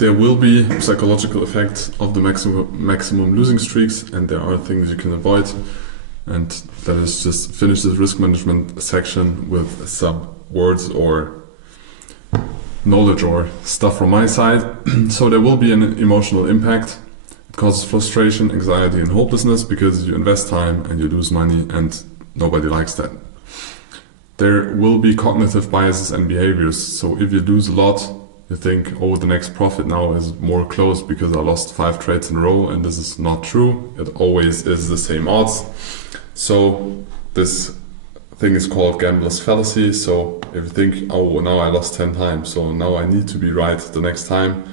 There will be psychological effects of the maximum losing streaks, and there are things you can avoid. And that is just finish this risk management section with some words or knowledge or stuff from my side. So there will be an emotional impact. It causes frustration, anxiety, and hopelessness because you invest time and you lose money, and nobody likes that. There will be cognitive biases and behaviors. So if you lose a lot, you think, oh, the next profit now is more close because I lost 5 trades in a row, and this is not true. It always is the same odds. So this thing is called gambler's fallacy. So if you think, oh, now I lost 10 times, so now I need to be right the next time,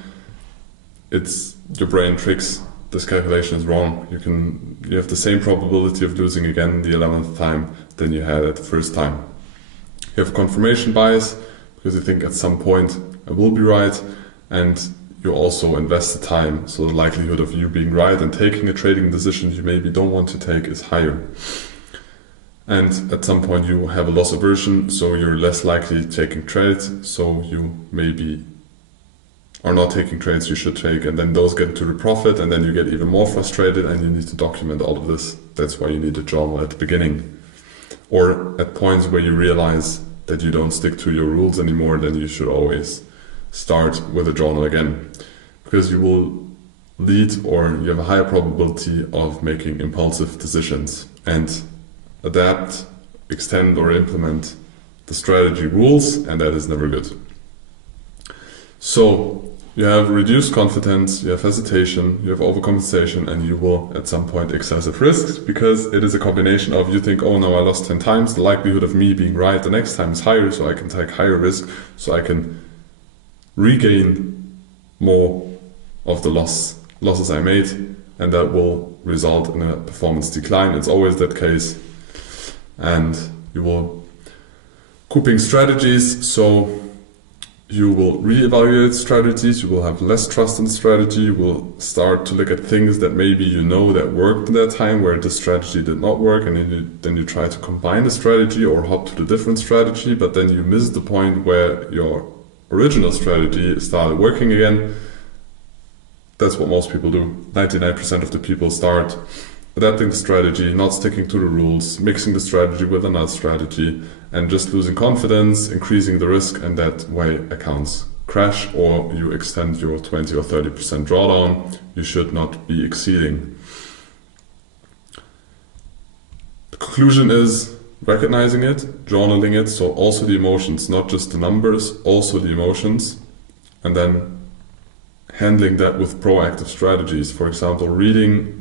it's your brain tricks. This calculation is wrong. You have the same probability of losing again the 11th time than you had at the first time. You have confirmation bias because you think at some point I will be right, and you also invest the time, so the likelihood of you being right and taking a trading decision you maybe don't want to take is higher. And at some point you have a loss aversion, so you're less likely taking trades, so you maybe are not taking trades you should take, and then those get into the profit, and then you get even more frustrated, and you need to document all of this. That's why you need a journal at the beginning. Or at points where you realize that you don't stick to your rules anymore, then you should always start with a journal again, because you will lead, or you have a higher probability of making impulsive decisions and adapt, extend, or implement the strategy rules, and that is never good. So you have reduced confidence, you have hesitation, you have overcompensation, and you will at some point excessive risks, because it is a combination of you think, oh, now I lost 10 times, the likelihood of me being right the next time is higher, so I can take higher risk, so I can regain more of the losses I made, and that will result in a performance decline. It's always that case. And you will couping strategies, so you will reevaluate strategies, you will have less trust in the strategy, you will start to look at things that maybe you know that worked in that time where this strategy did not work, and then you try to combine the strategy or hop to the different strategy, but then you miss the point where your original strategy started working again. That's what most people do. 99% of the people start adapting the strategy, not sticking to the rules, mixing the strategy with another strategy, and just losing confidence, increasing the risk, and that way accounts crash, or you extend your 20 or 30% drawdown. You should not be exceeding. The conclusion is recognizing it, journaling it, so also the emotions, not just the numbers, also the emotions, and then handling that with proactive strategies. For example, reading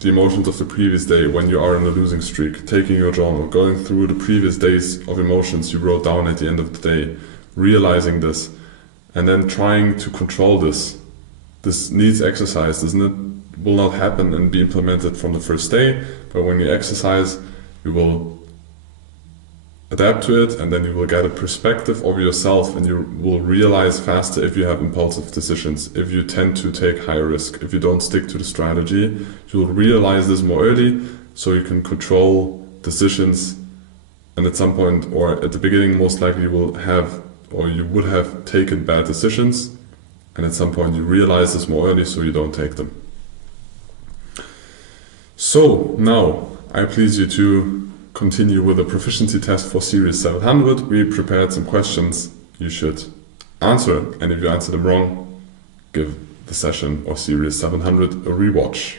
the emotions of the previous day when you are in a losing streak, taking your journal, going through the previous days of emotions you wrote down at the end of the day, realizing this, and then trying to control this. This needs exercise, doesn't it? Will not happen and be implemented from the first day, but when you exercise, you will adapt to it, and then you will get a perspective of yourself, and you will realize faster if you have impulsive decisions, if you tend to take higher risk, if you don't stick to the strategy. You will realize this more early, so you can control decisions, and at some point, or at the beginning, most likely you will have, or you would have taken bad decisions, and at some point you realize this more early, so you don't take them. So now I please you to continue with a proficiency test for Series 700. We prepared some questions you should answer, and if you answer them wrong, give the session or Series 700 a rewatch.